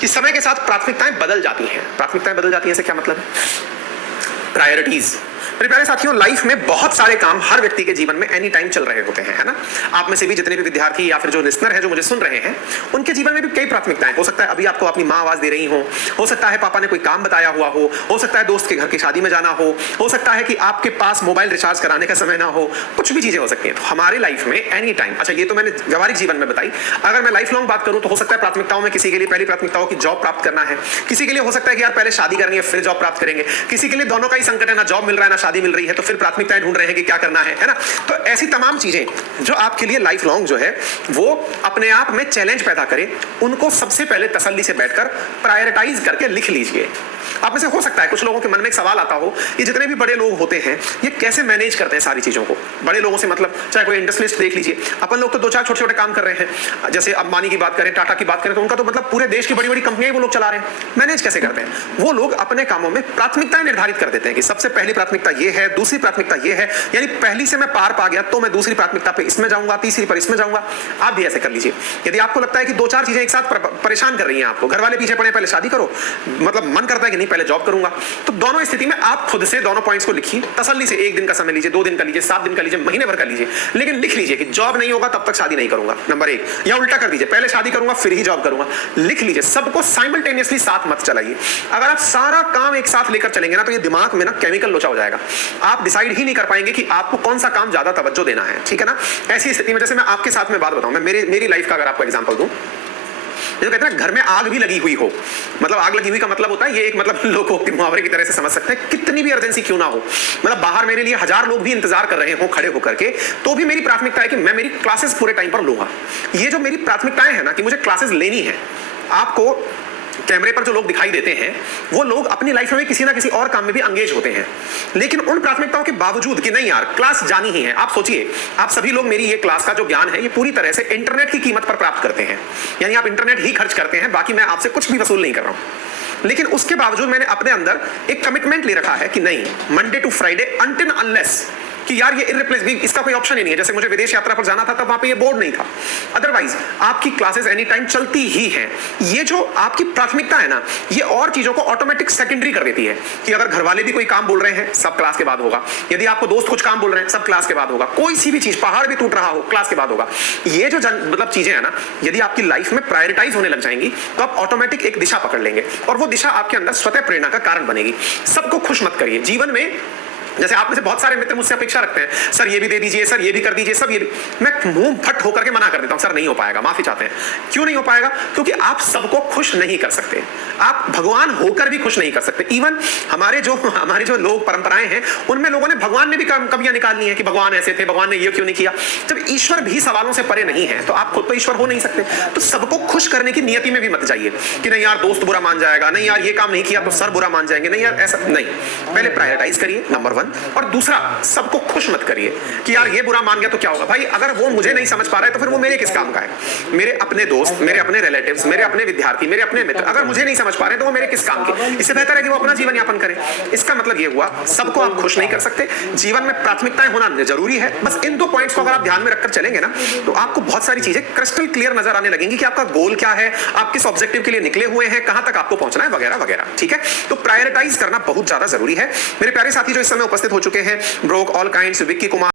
कि समय के साथ प्राथमिकताएं बदल जाती हैं। प्राथमिकताएं बदल जाती हैं से क्या मतलब है? प्रायोरिटीज। मेरे प्यारे साथियों, लाइफ में बहुत सारे काम हर व्यक्ति के जीवन में एनी टाइम चल रहे होते हैं, है ना। आप में से भी जितने भी विद्यार्थी या फिर जो लिसनर है जो मुझे सुन रहे हैं, उनके जीवन में भी कई प्राथमिकताएं हो सकता है अभी आपको अपनी माँ आवाज दे रही हो सकता है पापा ने कोई काम बताया हुआ हो सकता है दोस्त के घर की शादी में जाना हो सकता है कि आपके पास मोबाइल रिचार्ज कराने का समय ना हो, कुछ भी चीजें हो सकती हैं। तो हमारे लाइफ में एनी टाइम, अच्छा ये तो मैंने व्यवहारिक जीवन में बताई, अगर मैं लाइफ लॉन्ग बात करूं तो हो सकता है प्राथमिकताओं में किसी के लिए पहली प्राथमिकताओं की जॉब प्राप्त करना है, किसी के लिए हो सकता है कि यार पहले शादी करनी है फिर जॉब प्राप्त करेंगे, किसी के लिए दोनों का ही संकट है, ना जॉब मिल रहा है ना शादी मिल रही है, तो फिर प्राथमिकताएं ढूंढ रहे हैं कि क्या करना है ना। तो ऐसी तमाम चीजें जो आपके लिए लाइफ लॉन्ग जो है वो अपने आप में चैलेंज पैदा करे, उनको सबसे पहले तसल्ली से बैठकर प्रायोरिटाइज करके लिख लीजिए। आप में से हो सकता है कुछ लोगों के मन में एक सवाल आता हो, ये जितने भी बड़े लोग होते हैं ये कैसे मैनेज करते हैं सारी चीजों को। बड़े लोगों से मतलब चाहे कोई इंडस्ट्रियलिस्ट देख लीजिए, अपन लोग तो दो चार छोटे छोटे काम कर रहे हैं, जैसे अंबानी की बात करें, टाटा की बात करें, तो उनका तो मतलब पूरे देश की बड़ी बड़ी कंपनियां वो लोग चला रहे हैं। मैनेज कैसे करते हैं? वो लोग अपने कामों में प्राथमिकताएं निर्धारित कर देते हैं कि सबसे पहली प्राथमिकता ये है, दूसरी प्राथमिकता ये है, यानी पहली से मैं पार पा गया तो मैं दूसरी प्राथमिकता पे इसमें जाऊंगा, तीसरी पर इसमें जाऊंगा। आप भी ऐसे कर लीजिए। यदि आपको लगता है कि दो चार चीजें एक साथ परेशान कर रही हैं आपको, घर वाले पीछे पड़े पहले शादी करो, मतलब मन करता है कि नहीं पहले जॉब करूंगा, तो दोनों स्थिति में आप खुद से दोनों पॉइंट्स को लिखिए, तसल्ली से। एक दिन का समय लीजिए, 2 दिन का लीजिए, 7 दिन का लीजिए, महीने भर का लीजिए, लेकिन लिख लीजिए कि जॉब नहीं होगा तब तक शादी नहीं करूंगा, नंबर 1। या उल्टा कर दीजिए, पहले शादी करूंगा फिर ही जॉब करूंगा। लिख लीजिए, सबको साइमल्टेनियसली साथ मत चलाइए। अगर आप सारा काम एक साथ लेकर चलेंगे ना तो ये दिमाग में ना केमिकल लोचा हो जाएगा, आप डिसाइड ही नहीं कर पाएंगे कि आपको कौन सा काम ज्यादा तवज्जो देना है, ठीक है ना। ऐसी स्थिति में जैसे मैं आपके साथ में बात बताऊं, मैं मेरी लाइफ का अगर आपको एग्जांपल दूं, जो कहते हैं घर में आग भी लगी हुई हो, मतलब आग लगी हुई का मतलब होता है ये एक मतलब लोगों के मुहावरे की तरह से समझ सकते हैं, कितनी भी अर्जेंसी क्यों ना हो, मतलब बाहर मेरे लिए 1000 लोग भी इंतजार कर रहे हो खड़े होकर के, तो भी मेरी प्राथमिकता है कि मैं मेरी क्लासेस पूरे टाइम पर लूंगा। ये जो मेरी प्राथमिकताएं है ना कि मुझे क्लासेस लेनी है। आपको कैमरे पर जो लोग दिखाई देते हैं वो लोग अपनी लाइफ में किसी ना किसी और काम में भी एंगेज होते हैं, लेकिन उन प्राथमिकताओं के बावजूद कि नहीं यार क्लास जानी ही है। आप सोचिए, आप सभी लोग मेरी ये क्लास का जो ज्ञान है ये पूरी तरह से इंटरनेट की कीमत पर प्राप्त करते हैं, यानी आप इंटरनेट ही खर्च करते हैं, बाकी मैं आपसे कुछ भी वसूल नहीं कर रहा हूं। लेकिन उसके बावजूद मैंने अपने अंदर एक कमिटमेंट ले रखा है कि नहीं, Monday to Friday until unless कि यार ये इररिप्लेसेबल, इसका कोई ऑप्शन ही नहीं है। जैसे मुझे विदेश यात्रा पर जाना था तब वहां पे ये बोर्ड नहीं था, अदरवाइज आपकी क्लासेस एनी टाइम चलती ही हैं। ये जो आपकी प्राथमिकता है ना, ये और चीजों को ऑटोमेटिक सेकेंडरी कर देती है कि अगर घर वाले भी कोई काम बोल रहे हैं सब क्लास के बाद होगा, यदि आपको दोस्त कुछ काम बोल रहे हैं सब क्लास के बाद होगा, कोई सी भी चीज, पहाड़ भी टूट रहा हो क्लास के बाद होगा। ये जो मतलब चीजें है ना, यदि आपकी लाइफ में प्रायोरिटाइज होने लग जाएंगी तो आप ऑटोमेटिक एक दिशा पकड़ लेंगे और वो दिशा आपके अंदर स्वतः प्रेरणा का कारण बनेगी। सबको खुश मत करिए जीवन में। जैसे आप में से बहुत सारे मित्र मुझसे अपेक्षा रखते हैं, सर ये भी दे दीजिए, सर ये भी कर दीजिए, सब ये भी। मैं मुंह फट होकर के मना कर देता हूं, सर नहीं हो पाएगा, माफी चाहते हैं। क्यों नहीं हो पाएगा? क्योंकि आप सबको खुश नहीं कर सकते, आप भगवान होकर भी खुश नहीं कर सकते। इवन हमारी जो लोग परंपराएं हैं उनमें लोगों ने भगवान ने भी कमियां निकालनी है कि भगवान ऐसे थे, भगवान ने ये क्यों नहीं किया। जब ईश्वर भी सवालों से परे नहीं है तो आप खुद तो ईश्वर हो नहीं सकते। तो सबको खुश करने की नियति में भी मत जाइए कि नहीं यार दोस्त बुरा मान जाएगा, नहीं यार ये काम नहीं किया तो सर बुरा मान जाएंगे, नहीं यार ऐसा नहीं। पहले प्रायोरिटाइज करिए, नंबर 1, और दूसरा सबको खुश मत करिए कि यार ये बुरा मान गया तो क्या होगा। भाई अगर वो मुझे नहीं समझ पा रहा है तो फिर वो मेरे किस काम का है। मेरे अपने दोस्त, मेरे अपने रिलेटिव्स, मेरे अपने विद्यार्थी, मेरे अपने मित्र अगर मुझे नहीं समझ पा रहे तो वो मेरे किस काम के। इससे बेहतर है कि वो अपना जीवन यापन करें। इसका मतलब ये हुआ सबको आप खुश नहीं कर सकते, जीवन में प्राथमिकताएं होना जरूरी है। बस इन 2 पॉइंट्स को अगर आप ध्यान में रखकर चलेंगे ना तो आपको बहुत सारी चीजें क्रिस्टल क्लियर नजर आने लगेंगी कि आपका गोल क्या है, आप किस ऑब्जेक्टिव के लिए निकले हुए हैं, कहां तक आपको पहुंचना है, वगैरह वगैरह। ठीक है, तो प्रायोरिटाइज करना बहुत ज्यादा जरूरी है। मेरे प्यारे साथी जो इस समय उपस्थित हो चुके हैं, broke all kinds, Vicky Kumar,